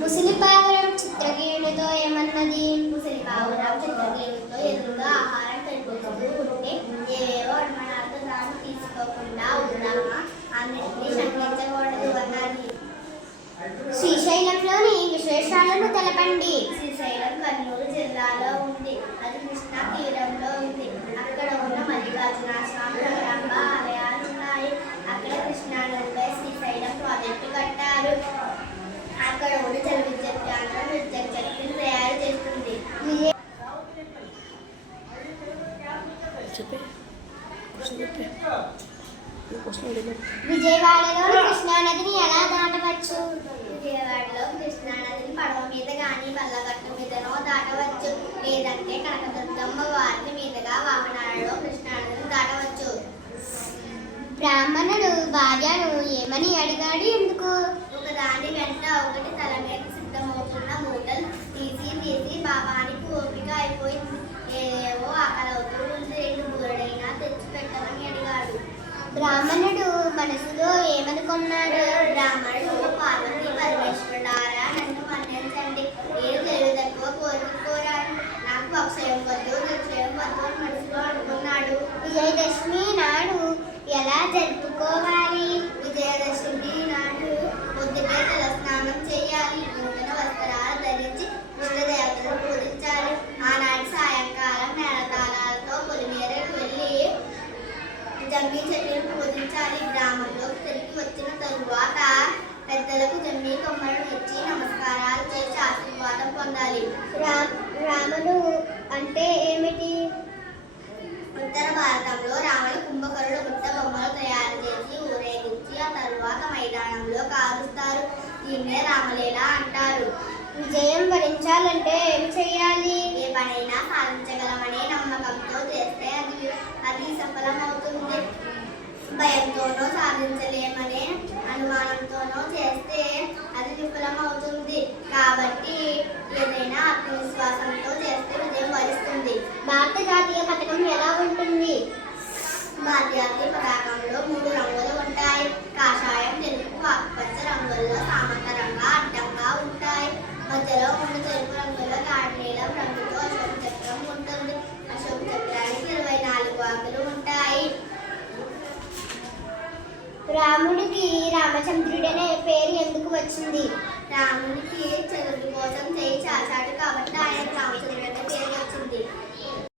ముసలిపావురం చిత్రకేణుతో ఏమన్నది? ముసలిపావురం చిత్రకేణుతో ఎదురుగా ఆహారం కనిపిస్తూ ఉంటే ఏవేవో అనుమానాలతో తాను తీసుకోకుండా ఉందామా, అన్నింటినీ శంకించకూడదు అన్నది. శ్రీశైలంలోని విశేషాలను తెలపండి. శ్రీశైలం కర్నూలు జిల్లాలో ఉంది. అది కృష్ణా తీరంలో ఉంది. అక్కడ ఉన్న మల్లికార్జున స్వామి రంగ ఆలయాలు ఉన్నాయి. అక్కడ కృష్ణానదిపై శ్రీశైలం ప్రాజెక్టు కట్టారు. అక్కడ ఉన్న జల విద్యుత్ కేంద్రం విద్యుత్ శక్తిని తయారు చేస్తుంది. విజయవాడలో కృష్ణానదిని ఎలా దాటవచ్చు? విజయవాడలో కృష్ణానదిని పడవ మీద కానీ బల్లగట్టు మీదనో దాటవచ్చు. లేదంటే కనకదుర్గమ్మ వారి మీదుగా వాహనాలలో కృష్ణానదిని దాటవచ్చు. బ్రాహ్మణుడు భార్యను ఏమని అడిగాడు? ఎందుకు? ఒకదాని వెంట ఒకటి తల మీద సిద్ధమవుతున్న మూటలు తీసి బాబానికి ఓపిక అయిపోయింది. ఏదేవో ఆకలవుతూ ఉంది. 2 బూరెడైనా తెచ్చి పెట్టమని అడిగాడు. బ్రాహ్మణుడు మనసులో ఏమనుకున్నాడు? బ్రాహ్మణుడు పార్వతీ పరమేశ్వరుడారా, నన్ను మన్నించండి. నేను తెలివి తక్కువ కోరిక కోరాను. నాకు అక్షయం వద్దు, నిశ్చయం వద్దు అని మనసులో అనుకున్నాడు. విజయదశమి నాడు ఎలా జరుపుకోవాలి? విజయదశమి నాడు పొద్దుటే తలస్నానం చేయాలి. నూతన వస్త్రాలు ధరించి ఇష్టదేవతను పూజించాలి. ఆనాటి సాయంకాలం మేళతాళాలతో పొలిమేరకు వెళ్ళి జమ్మి చెట్టును పూజించాలి. గ్రామంలోకి తిరిగి వచ్చిన తరువాత పెద్దలకు జమ్మి కొమ్మలను ఇచ్చి నమస్కారాలు చేసి ఆశీర్వాదం పొందాలి. రాముడు అంటే ఏమిటి? ఉత్తర భారతంలో రాముడు కుంభకరుడు బుట్ట బొమ్మలు తయారు చేసి ఊరేగించి ఆ తరువాత మైదానంలో కారుస్తారు. దీన్నే రామలీల అంటారు. విజయం వరించాలంటే ఏం చేయాలి? ఏ పనైనా సాధించగలమనే నమ్మకంతో చేస్తే అది సఫలమవుతుంది. భయంతోనో సాధించలేమనే అనుమానంతోనో చేస్తే అది విఫలమవుతుంది. కాబట్టి ఏదైనా ఆత్మవిశ్వాసంతో చేస్తే విజయం వరిస్తుంది. భారత జాతీయ పథకం ఎలా ఉంటుంది? జాతీయ పతాకంలో 3 రంగులు ఉంటాయి. కాషాయం, తెలుపు, ఆకుపచ్చ రంగుల్లో సమాంతరంగా అడ్డంగా ఉంటాయి. మధ్యలో ఉన్న తెలుపు రంగులో గాఢనీలం రంగుతో అశోక చక్రం ఉంటుంది. అశోక చక్రానికి 24 ఆకులు ఉంటాయి. రాముడికి రామచంద్రుడనే పేరు ఎందుకు వచ్చింది? రామునికి చంద్రుడి కోసం చేయి చాచాడు కాబట్టి ఆయన రామచంద్రుడి పేరు